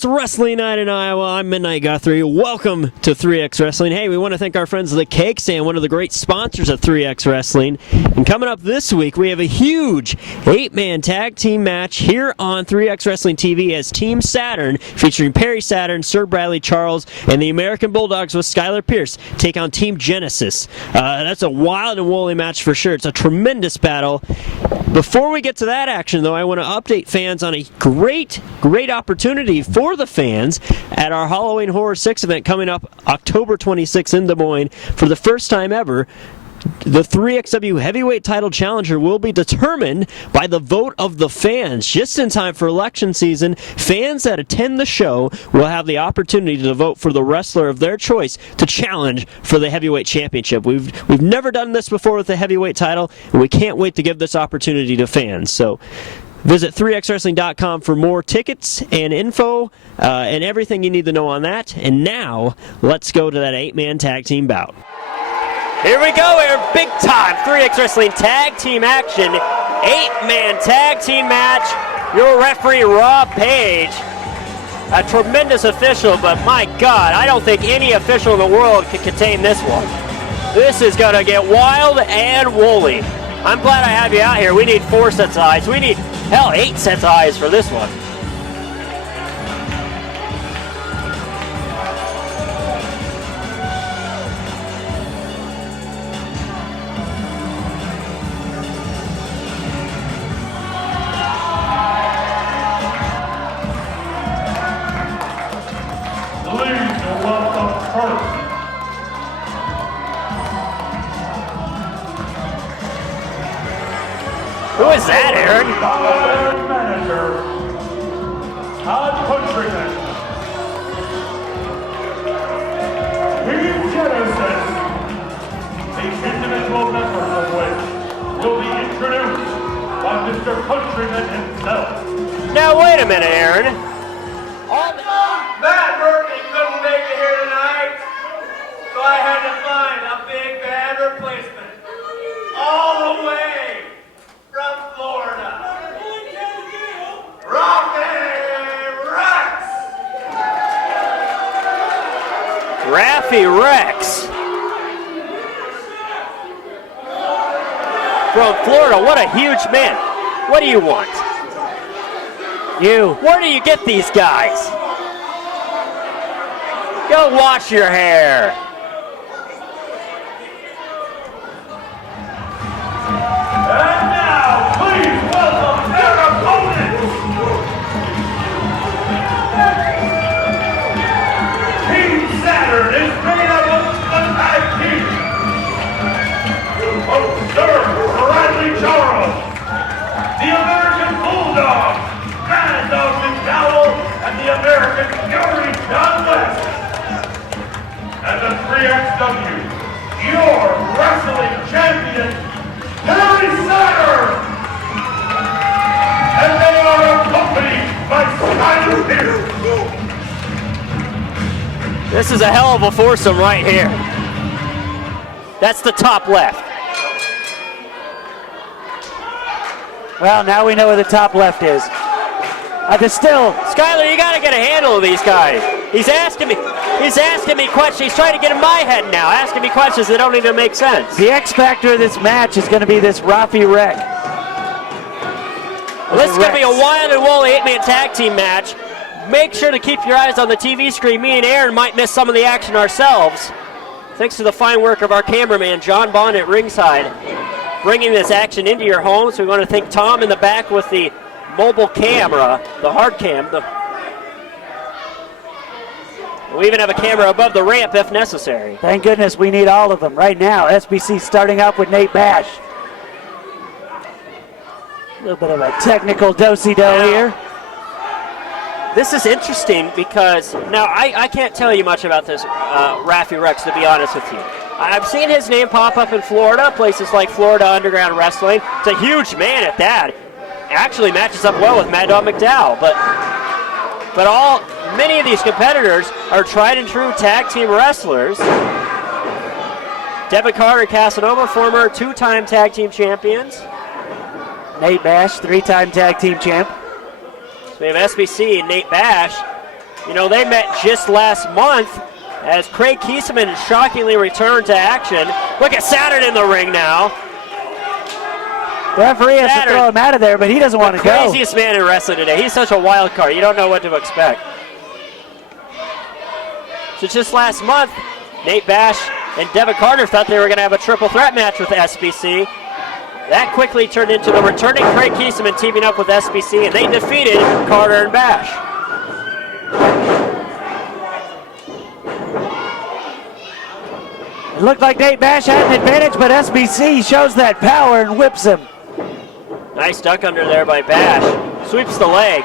It's Wrestling Night in Iowa. I'm Midnight Guthrie. Welcome to 3X Wrestling. Hey, we want to thank our friends of the Cake Stand, one of the great sponsors of 3X Wrestling. And coming up this week, we have a huge 8-man tag team match here on 3X Wrestling TV as Team Saturn, featuring Perry Saturn, Sir Bradley Charles, and the American Bulldogs with Skylar Pierce take on Team Genesis. That's a wild and woolly match for sure. It's a tremendous battle. Before we get to that action, though, I want to update fans on a great opportunity for the fans at our Halloween Horror 6 event coming up October 26th in Des Moines. For the first time ever, the 3XW Heavyweight Title Challenger will be determined by the vote of the fans. Just in time for election season, fans that attend the show will have the opportunity to vote for the wrestler of their choice to challenge for the Heavyweight Championship. We've never done this before with the Heavyweight title, and we can't wait to give this opportunity to fans. So visit 3xwrestling.com for more tickets and info and everything you need to know on that. And now, let's go to that 8-man tag team bout. Here we go, Aaron. Big time 3X Wrestling tag team action. 8-man tag team match. Your referee, Rob Page. A tremendous official, but my God, I don't think any official in the world can contain this one. This is going to get wild and woolly. I'm glad I have you out here. We need 4 sets of eyes. We need, 8 sets of eyes for this one. Who is that, Aaron? Manager, Todd Countryman. Team Genesis, the individual members of which will be introduced by Mr. Countryman himself. Now, wait a minute, Aaron. Matt Murphy couldn't make it here tonight, so I had to find a big bad replacement. All the way from Florida. Raffy Rex. From Florida, what a huge man. What do you want? Where do you get these guys? Go wash your hair. And now, please welcome their opponent. Team Saturn is made up of a tag team. Of Sir Bradley Charles, the American Bulldogs, McDowell, and the American Fury John West. And the 3XW, your wrestling champion, Perry Saturn! And they are accompanied by Skylar Pierce. This is a hell of a foursome right here. That's the top left. Well, now we know where the top left is. Skylar, you got to get a handle of these guys. He's asking me questions. He's trying to get in my head now, asking me questions that don't even make sense. The X factor of this match is going to be this Raffy Rex. Well, this is going to be a wild and woolly 8-man tag team match. Make sure to keep your eyes on the TV screen. Me and Aaron might miss some of the action ourselves, thanks to the fine work of our cameraman, John Bond at ringside, bringing this action into your home. So we want to thank Tom in the back with the mobile camera, the hard cam. We even have a camera above the ramp if necessary. Thank goodness we need all of them right now. SBC starting up with Nate Bash. A little bit of a technical do-si-do here. This is interesting because, now I can't tell you much about this Raffy Rex, to be honest with you. I've seen his name pop up in Florida, places like Florida Underground Wrestling. It's a huge man at that. Actually matches up well with Mad Dog McDowell, but many of these competitors are tried and true tag team wrestlers. Devon Carter and Casanova, former 2-time tag team champions. Nate Bash, 3-time tag team champ. So we have SBC and Nate Bash You know, they met just last month as Craig Kieseman shockingly returned to action. Look at Saturn in the ring now. The referee has to throw him out of there, but he doesn't want to go. Craziest man in wrestling today. He's such a wild card. You don't know what to expect. So just last month, Nate Bash and Devon Carter thought they were going to have a triple threat match with SBC. That quickly turned into the returning Craig Kieseman teaming up with SBC, and they defeated Carter and Bash. It looked like Nate Bash had an advantage, but SBC shows that power and whips him. Nice duck under there by Bash. Sweeps the leg.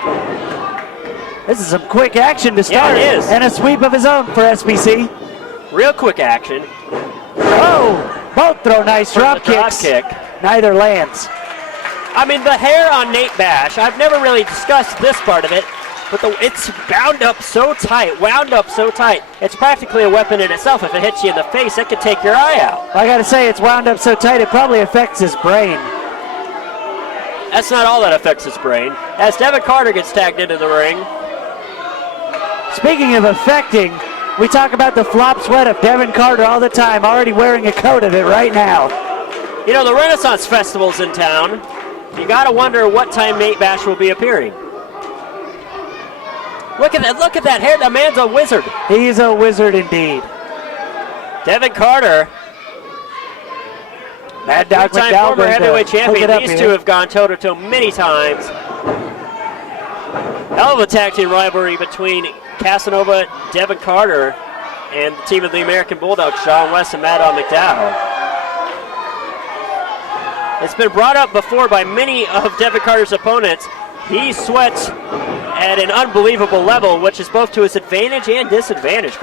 This is some quick action to start. Yeah, it is. And a sweep of his own for SBC. Real quick action. Oh, both throw nice drop kicks. Kick. Neither lands. I mean, the hair on Nate Bash, I've never really discussed this part of it, but it's bound up so tight, wound up so tight, it's practically a weapon in itself. If it hits you in the face, it could take your eye out. I gotta say, it's wound up so tight, it probably affects his brain. That's not all that affects his brain. As Devon Carter gets tagged into the ring. Speaking of affecting, we talk about the flop sweat of Devon Carter all the time, already wearing a coat of it right now. You know, the Renaissance Festival's in town. You gotta wonder what time Nate Bash will be appearing. Look at that hair, the man's a wizard. He's a wizard indeed. Devon Carter, Mad Dog three-time McDowell, former heavyweight champion. These two here. have gone toe-to-toe many times. Hell of a tag team rivalry between Casanova, Devon Carter, and the team of the American Bulldogs, John West and Mad Dog McDowell. It's been brought up before by many of Devon Carter's opponents. He sweats at an unbelievable level, which is both to his advantage and disadvantage.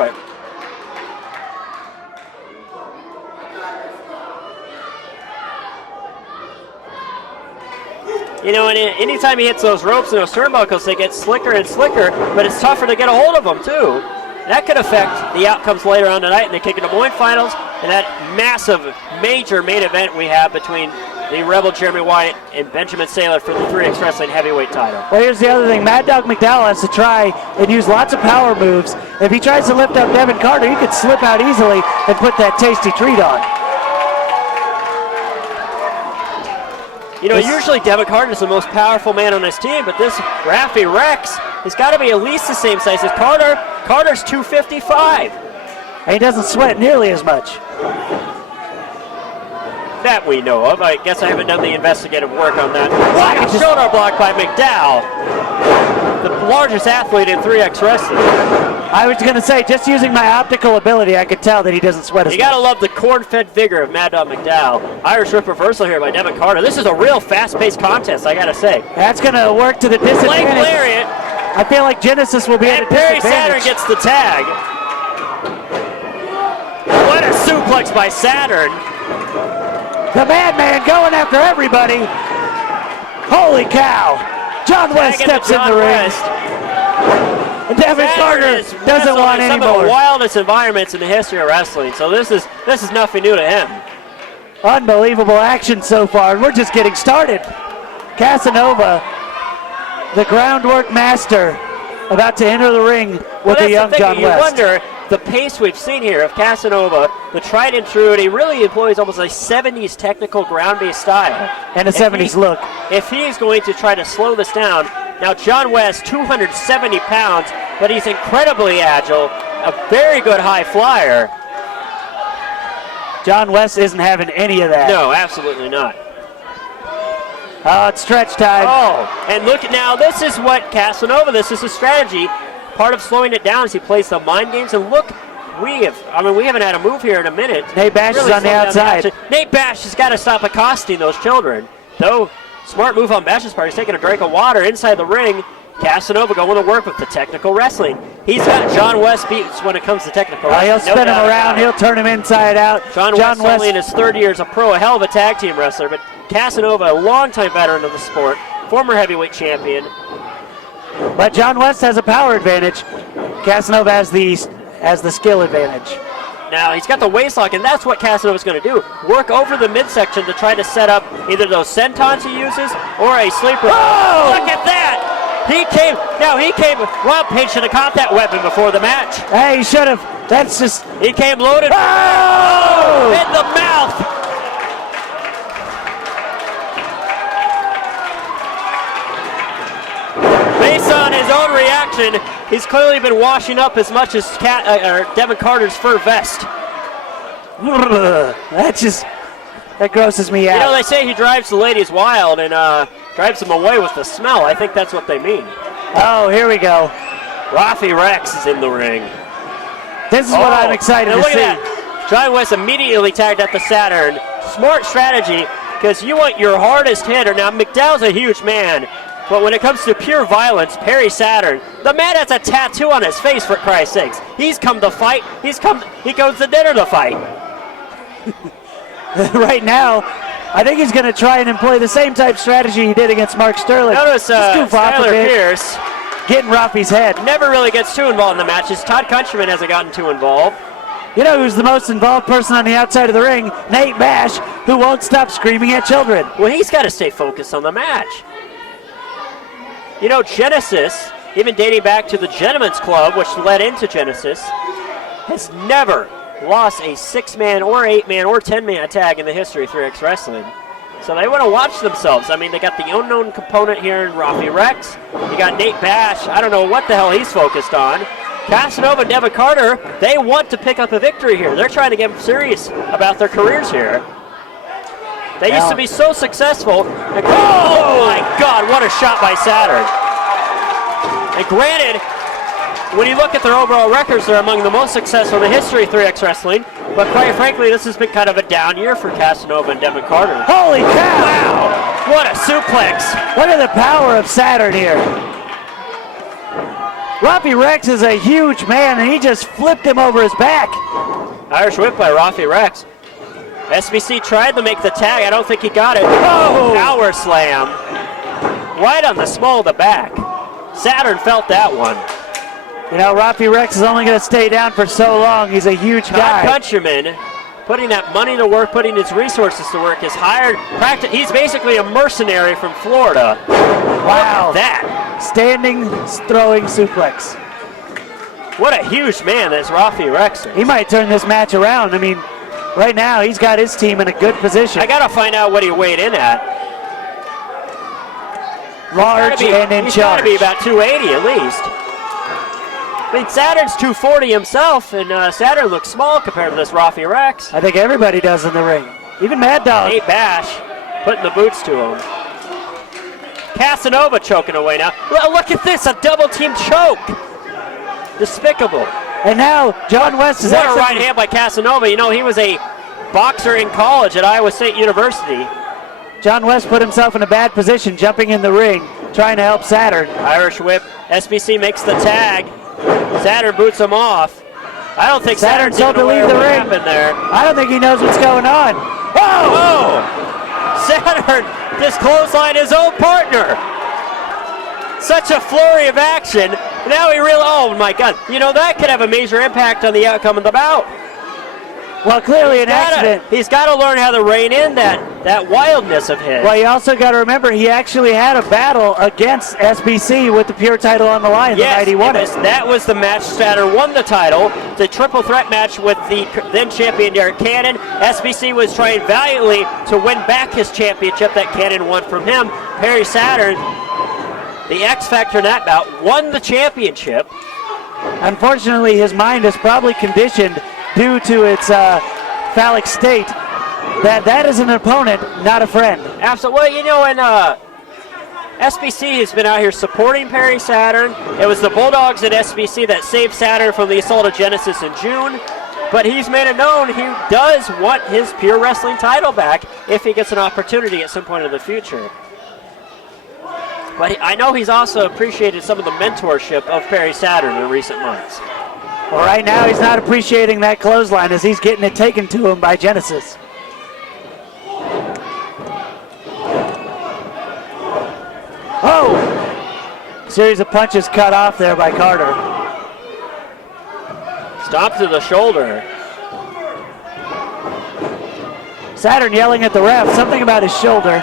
You know, and anytime he hits those ropes and those turnbuckles, they get slicker and slicker, but it's tougher to get a hold of them, too. That could affect the outcomes later on tonight in the King of Des Moines finals and that massive, major main event we have between the Rebel Jeremy Wyatt and Benjamin Saylor for the 3X Wrestling heavyweight title. Well, here's the other thing. Mad Dog McDowell has to try and use lots of power moves. If he tries to lift up Devon Carter, he could slip out easily and put that tasty treat on. You know, usually Devon Carter is the most powerful man on his team, but this Raffy Rex has got to be at least the same size as Carter. Carter's 255. And he doesn't sweat nearly as much. That we know of. I guess I haven't done the investigative work on that. Wow, Shoulder block by McDowell, the largest athlete in 3X Wrestling. I was going to say, just using my optical ability, I could tell that he doesn't sweat as much. You got to love the corn-fed vigor of Mad Dog McDowell. Irish Rip reversal here by Devon Carter. This is a real fast-paced contest, I got to say. That's going to work to the disadvantage. Leg lariat. I feel like Genesis will be at a Perry disadvantage. Saturn gets the tag. What a suplex by Saturn. The Madman going after everybody. Holy cow. John West steps in the ring. And Devon Carter doesn't want any more. Some of the wildest environments in the history of wrestling, so this is nothing new to him. Unbelievable action so far, and we're just getting started. Casanova, the groundwork master, about to enter the ring with the young John West. You wonder the pace we've seen here of Casanova, the tried and true, and he really employs almost a 70s technical ground-based style. And a 70s look. If he's going to try to slow this down, now John West, 270 pounds, but he's incredibly agile, a very good high flyer. John West isn't having any of that. No, absolutely not. Oh, it's stretch time. Oh, and look now, this is what Casanova, this is a strategy. Part of slowing it down is he plays the mind games, and look, we haven't had a move here in a minute. Nate Bash is on the outside. Nate Bash has got to stop accosting those children. Though, smart move on Bash's part. He's taking a drink of water inside the ring. Casanova going to work with the technical wrestling. He's got John West beat when it comes to technical wrestling. He'll spin him around. He'll turn him inside out. John West only in his third year as a pro, a hell of a tag team wrestler, but Casanova, a longtime veteran of the sport, former heavyweight champion. But John West has a power advantage. Casanova has the skill advantage. Now, he's got the waist lock, and that's what Casanova's going to do. Work over the midsection to try to set up either those sentons he uses or a sleeper. Oh! Look at that! He came, Rob Page should have caught that weapon before the match. Hey, he should have. That's just. He came loaded. Oh! In the mouth. Based on his own reaction, he's clearly been washing up as much as Devon Carter's fur vest. That grosses me out. You know, they say he drives the ladies wild and drives them away with the smell. I think that's what they mean. Oh, here we go. Rafi Rex is in the ring. This is what I'm excited to look see. at that. John West immediately tagged at the Saturn. Smart strategy, because you want your hardest hitter. Now, McDowell's a huge man, but when it comes to pure violence, Perry Saturn, the man has a tattoo on his face, for Christ's sakes. He's come to fight. He goes to dinner to fight. Right now, I think he's going to try and employ the same type strategy he did against Mark Sterling. Notice Skylar Pierce getting Rafi's head. Never really gets too involved in the matches. Todd Countryman hasn't gotten too involved. You know who's the most involved person on the outside of the ring? Nate Bash, who won't stop screaming at children. Well, he's got to stay focused on the match. You know, Genesis, even dating back to the Gentlemen's Club, which led into Genesis, has never lost a 6-man or 8-man or 10-man tag in the history of 3X Wrestling. So they want to watch themselves. I mean, they got the unknown component here in Rafi Rex. You got Nate Bash. I don't know what the hell he's focused on. Casanova and Devon Carter, they want to pick up a victory here. They're trying to get serious about their careers here. They used to be so successful. Oh my God, what a shot by Saturn. And granted, when you look at their overall records, they're among the most successful in the history of 3X Wrestling. But quite frankly, this has been kind of a down year for Casanova and Devon Carter. Holy cow! Wow, what a suplex. Look at the power of Saturn here. Rafi Rex is a huge man, and he just flipped him over his back. Irish whip by Rafi Rex. SBC tried to make the tag. I don't think he got it. Oh! Power slam. Right on the small of the back. Saturn felt that one. You know, Rafi Rex is only going to stay down for so long. He's a huge guy. Countryman, putting that money to work, putting his resources to work, is hired. He's basically a mercenary from Florida. Wow. Look at that. Standing, throwing suplex. What a huge man this Rafi Rex is. He might turn this match around. I mean, right now he's got his team in a good position. I got to find out what he weighed in at. Large and in charge. He's got to be about 280 at least. I mean, Saturn's 240 himself, and Saturn looks small compared to this Rafi Rex. I think everybody does in the ring. Even Mad Dog. Nate Bash putting the boots to him. Casanova choking away now. Look at this, a double team choke. Despicable. And now John West is What a right hand by Casanova. You know, he was a boxer in college at Iowa State University. John West put himself in a bad position, jumping in the ring, trying to help Saturn. Irish whip. SBC makes the tag. Saturn boots him off. I don't think Saturn's told to leave the ring. There. I don't think he knows what's going on. Oh! Saturn just clotheslined his own partner. Such a flurry of action. Now he really, oh my God. You know, that could have a major impact on the outcome of the bout. Well, clearly an accident. He's got to learn how to rein in that wildness of his. Well, you also got to remember he actually had a battle against SBC with the pure title on the line the night he won it. That was the match Saturn won the title. The triple threat match with the then champion Derek Cannon. SBC was trying valiantly to win back his championship that Cannon won from him. Perry Saturn, the X Factor in that bout, won the championship. Unfortunately, his mind is probably conditioned due to its phallic state that is an opponent, not a friend. Absolutely. Well, you know, and SBC has been out here supporting Perry Saturn. It was the Bulldogs and SBC that saved Saturn from the assault of Genesis in June. But he's made it known he does want his Pure Wrestling title back if he gets an opportunity at some point in the future. But I know he's also appreciated some of the mentorship of Perry Saturn in recent months. Well, right now he's not appreciating that clothesline as he's getting it taken to him by Genesis. Oh! Series of punches cut off there by Carter. Stop to the shoulder. Saturn yelling at the ref, something about his shoulder.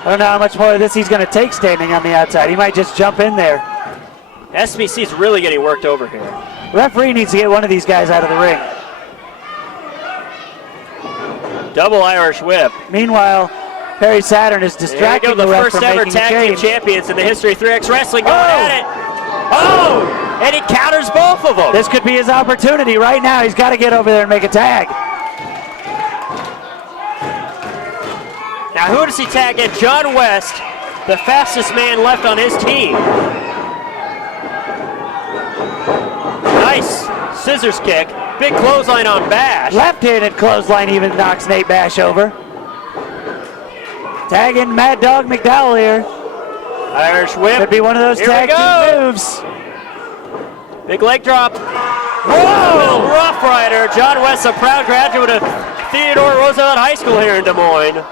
I don't know how much more of this he's going to take standing on the outside. He might just jump in there. SBC's really getting worked over here. Referee needs to get one of these guys out of the ring. Double Irish whip. Meanwhile, Perry Saturn is distracting the ref first from ever making a tag team change. champions in the history of 3X Wrestling going at it. Oh! And he counters both of them. This could be his opportunity right now. He's got to get over there and make a tag. Now who does he tag in? John West, the fastest man left on his team. Nice scissors kick. Big clothesline on Bash. Left-handed clothesline even knocks Nate Bash over. Tagging Mad Dog McDowell here. Irish whip. Could be one of those Here tag we go. team moves. Big leg drop. Whoa! Rough Rider. John West, a proud graduate of Theodore Roosevelt High School here in Des Moines.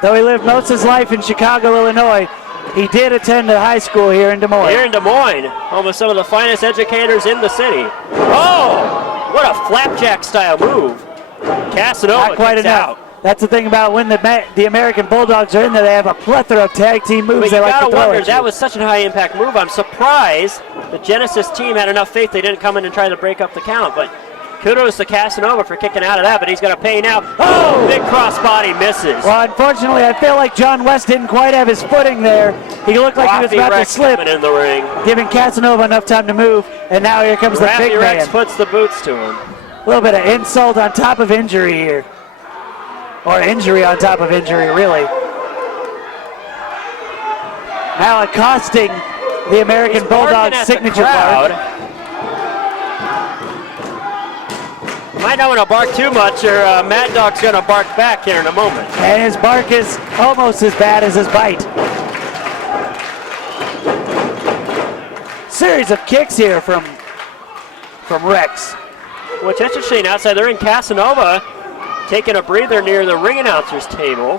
Though he lived most of his life in Chicago, Illinois, he did attend a high school here in Des Moines. Here in Des Moines, home of some of the finest educators in the city. Oh! What a flapjack-style move. Casanova Not quite kicks enough. out. That's the thing about when the American Bulldogs are in there, they have a plethora of tag team moves But they you like to gotta throw wonder, at that you. was such a high-impact move. I'm surprised the Genesis team had enough faith they didn't come in and try to break up the count. But kudos to Casanova for kicking out of that, but he's going to pay now. Oh! Big crossbody misses. Well, unfortunately, I feel like John West didn't quite have his footing there. He looked like he was about Rex to slip, coming in the ring. giving Casanova enough time to move, and now here comes the Raffy big Rex man. puts the boots to him. A little bit of insult on top of injury here. Or injury on top of injury, really. Now accosting the American He's barking Bulldogs at the signature crowd. bark. Might not want to bark too much, or Mad Dog's going to bark back here in a moment. And his bark is almost as bad as his bite. Series of kicks here from Rex. What's interesting, outside they're in Casanova, taking a breather near the ring announcer's table.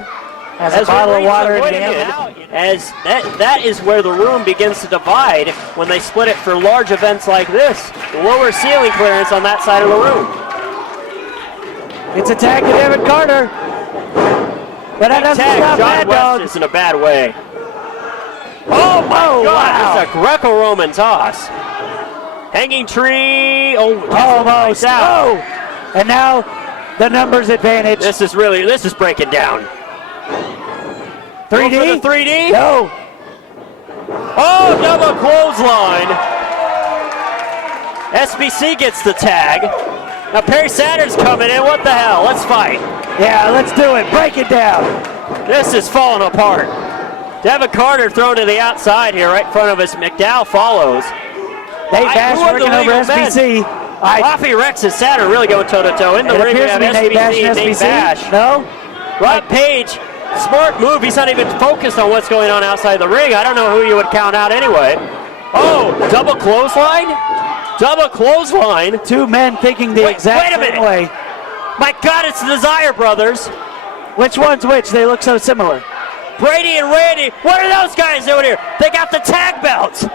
Has a bottle of water in avoiding hand. it, as that is where the room begins to divide when they split it for large events like this. Lower ceiling clearance on that side of the room. It's a tag to Devon Carter. But that doesn't Tag, stop John Mad West Dog. is in a bad way. Oh my God, wow. it's a Greco-Roman toss. Hanging tree, Almost. out. Oh! And now the numbers advantage. This is breaking down. 3D? Go for the 3D? No. Oh, double clothesline. SBC gets the tag. Now Perry Saturn's coming in. What the hell? Let's fight. Yeah, let's do it. Break it down. This is falling apart. Devon Carter thrown to the outside here, right in front of us. McDowell follows. Nate Bash who are the working over legal men? SBC. Raffy Rex and Saturn really going toe-to-toe. In the It ring, we appears have to be Nate Bash SBC and and Nate SBC. Bash. No? Rob Page, smart move. He's not even focused on what's going on outside the ring. I don't know who you would count out anyway. Oh, double clothesline? Double clothesline. Two men thinking the exact wait a same minute. way. My God, it's the Desire Brothers. Which one's which? They look so similar. Brady and Randy. What are those guys doing here? They got the tag belts.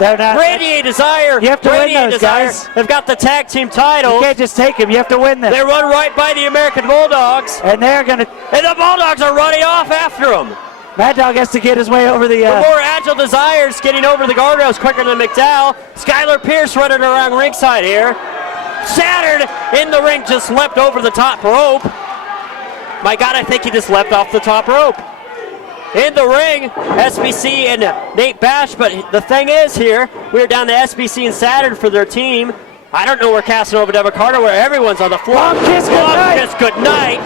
They're not. Randy and Desire. You have to Brady win and those, Desire guys. have got the tag team You titles. can't just take them. You have to win them. They run right by the American Bulldogs. And they're going to. And the Bulldogs are running off after them. Mad Dog has to get his way over the. The more agile Desires getting over the guardrails quicker than McDowell. Skylar Pierce running around ringside here. Saturn in the ring just leapt over the top rope. My God, I think he just leapt off the top rope. In the ring, SBC and Nate Bash, but the thing is here, we're down to SBC and Saturn for their team. I don't know where Casanova, Devon Carter, where everyone's on the floor. Long kiss, good night. Kiss, good night.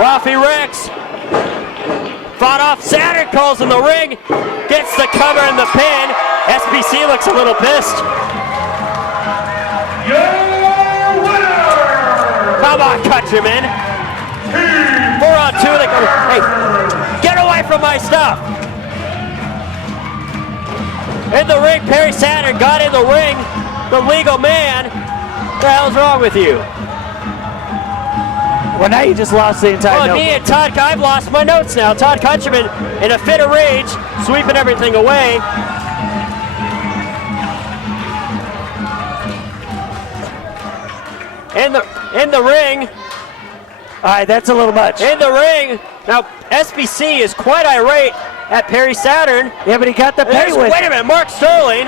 Raffy Rex fought off. Saturn calls in the ring, gets the cover and the pin. SBC looks a little pissed. Your winner! Come on, countryman. 4 on 2. They go, hey, get away from my stuff. In the ring, Perry Saturn got in the ring. The legal man. What the hell's wrong with you? Well, now you just lost the entire Well, notebook. me and Todd, I've lost my notes now. Todd Countryman in a fit of rage, sweeping everything away. In the ring. All right, that's a little much. In the ring. Now, SBC is quite irate at Perry Saturn. Yeah, but he got the pay with. Wait a minute, Mark Sterling.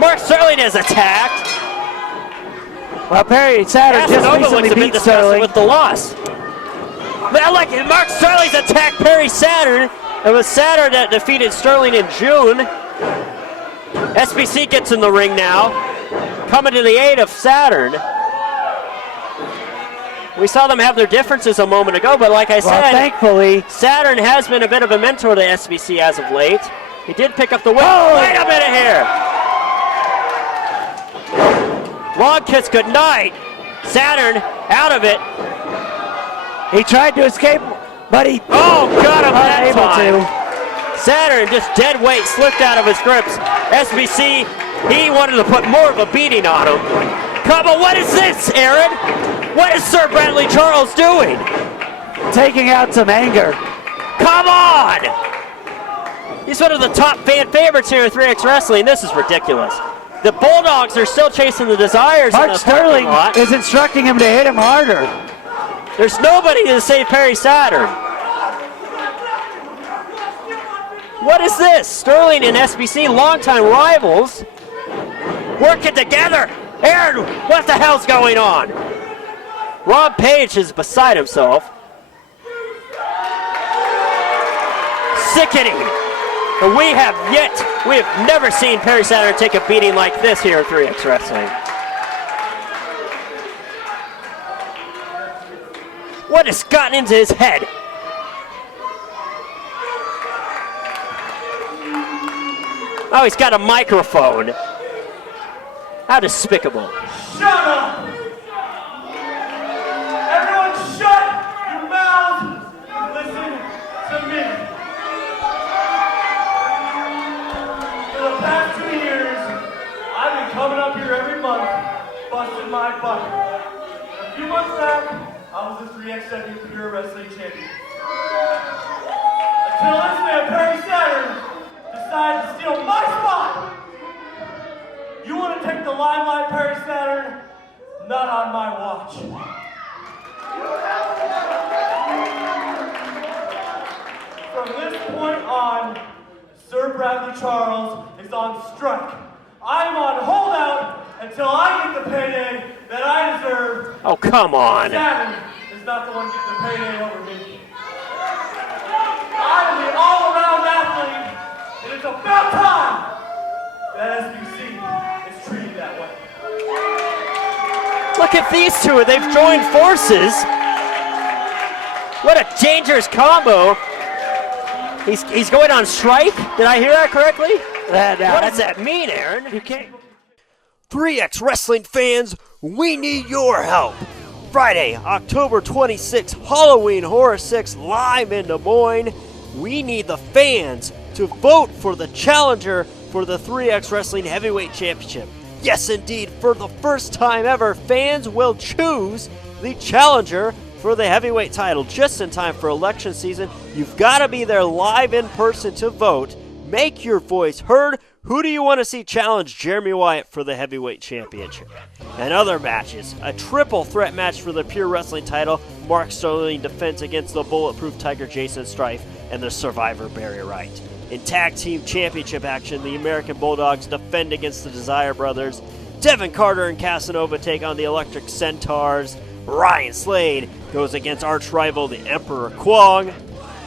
Mark Sterling is attacked. Well, Perry Saturn just Casanova recently looks a bit beat disgusted Sterling. with the loss. But like Mark Sterling's attacked Perry Saturn. It was Saturn that defeated Sterling in June. SBC gets in the ring now, coming to the aid of Saturn. We saw them have their differences a moment ago, but like I said, thankfully, Saturn has been a bit of a mentor to SBC as of late. He did pick up the win. Oh. Wait a minute here. Long kiss goodnight. Saturn out of it. he tried to escape, but he Got him that unable time. to. Saturn just dead weight slipped out of his grips. SBC, he wanted to put more of a beating on him. Come on, what is this, Aaron? What is Sir Bradley Charles doing? Taking out some anger. Come on! He's one of the top fan favorites here at 3X Wrestling. This is ridiculous. The Bulldogs are still chasing the Desires. Mark Sterling is instructing him to hit him harder. There's nobody to save Perry Saturn. What is this? Sterling and SBC, longtime rivals, working together. Aaron, what the hell's going on? Rob Page is beside himself. Sickening. And we have never seen Perry Saturn take a beating like this here at 3X Wrestling. What has gotten into his head? Oh, he's got a microphone. How despicable. Shut up! Everyone shut your mouths and listen to me. For the past 2 years, I've been coming up here every month, busting my butt. A few months back, I was the 3XW Pure Wrestling Champion. Until this man, Perry Saturn, decided to steal my spot. You want to take the limelight, Perry Saturn? Not on my watch. From this point on, Sir Bradley Charles is on strike. I'm on holdout until I get the payday that I deserve. Oh, come on. Saturn is not the one getting the payday over me. I'm the all-around athlete, and it's about time that SBC is treated that way. Look at these two. They've joined forces. What a dangerous combo. He's going on strike. Did I hear that correctly? What does that mean, Aaron? You can't. 3X Wrestling fans, we need your help. Friday, October 26th, Halloween Horror 6 live in Des Moines. We need the fans to vote for the challenger for the 3X Wrestling Heavyweight Championship. Yes, indeed, for the first time ever, fans will choose the challenger for the heavyweight title just in time for election season. You've got to be there live in person to vote. Make your voice heard. Who do you want to see challenge Jeremy Wyatt for the heavyweight championship? And other matches, a triple threat match for the Pure Wrestling title. Mark Sterling defends against the Bulletproof Tiger Jason Strife and the Survivor Barry Wright. In tag team championship action, the American Bulldogs defend against the Desire Brothers. Devon Carter and Casanova take on the Electric Centaurs. Ryan Slade goes against arch rival the Emperor Kwong.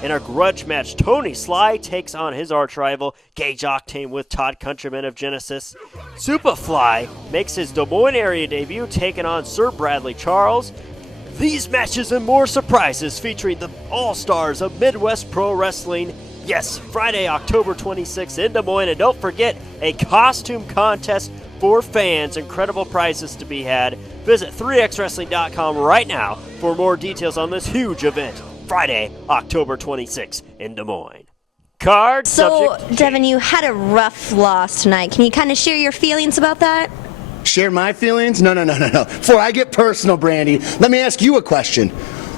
In a grudge match, Tony Sly takes on his arch rival Gage Octane with Todd Countryman of Genesis. Superfly makes his Des Moines area debut, taking on Sir Bradley Charles. These matches and more surprises featuring the all-stars of Midwest Pro Wrestling. Yes, Friday, October 26th in Des Moines. And don't forget, a costume contest for fans. Incredible prizes to be had. Visit 3xwrestling.com right now for more details on this huge event. Friday, October 26th in Des Moines. Card So, subject. Devon, you had a rough loss tonight. Can you kind of share your feelings about that? Share my feelings? No. Before I get personal, Brandy, let me ask you a question.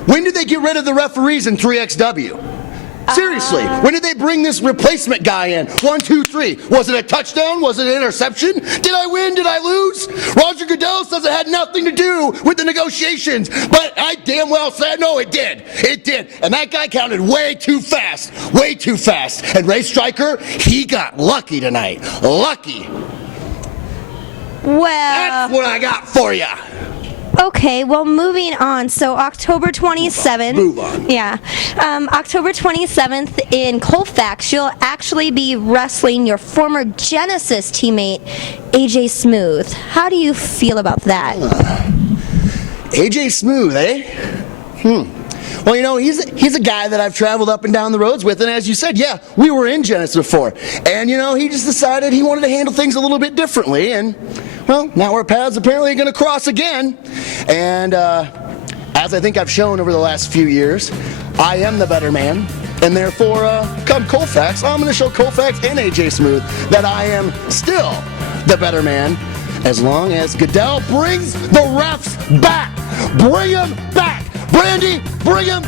When did they get rid of the referees in 3XW? Seriously, when did they bring this replacement guy in? 1, 2, 3. Was it a touchdown? Was it an interception? Did I win? Did I lose? Roger Goodell says it had nothing to do with the negotiations, but I damn well said no, it did. It did. And that guy counted way too fast. Way too fast. And Ray Stryker, he got lucky tonight. Lucky. Well, That's what I got for you. okay, well, moving on. So October 27th. Move on. Yeah. October 27th in Colfax, you'll actually be wrestling your former Genesis teammate, AJ Smooth. How do you feel about that? AJ Smooth, eh? Well, you know, he's a guy that I've traveled up and down the roads with, and as you said, yeah, we were in Genesis before. And, you know, he just decided he wanted to handle things a little bit differently, and, well, now our paths apparently are going to cross again. And as I think I've shown over the last few years, I am the better man, and therefore, come Colfax, I'm going to show Colfax and AJ Smooth that I am still the better man, as long as Goodell brings the refs back. Bring them back. Brandy, bring him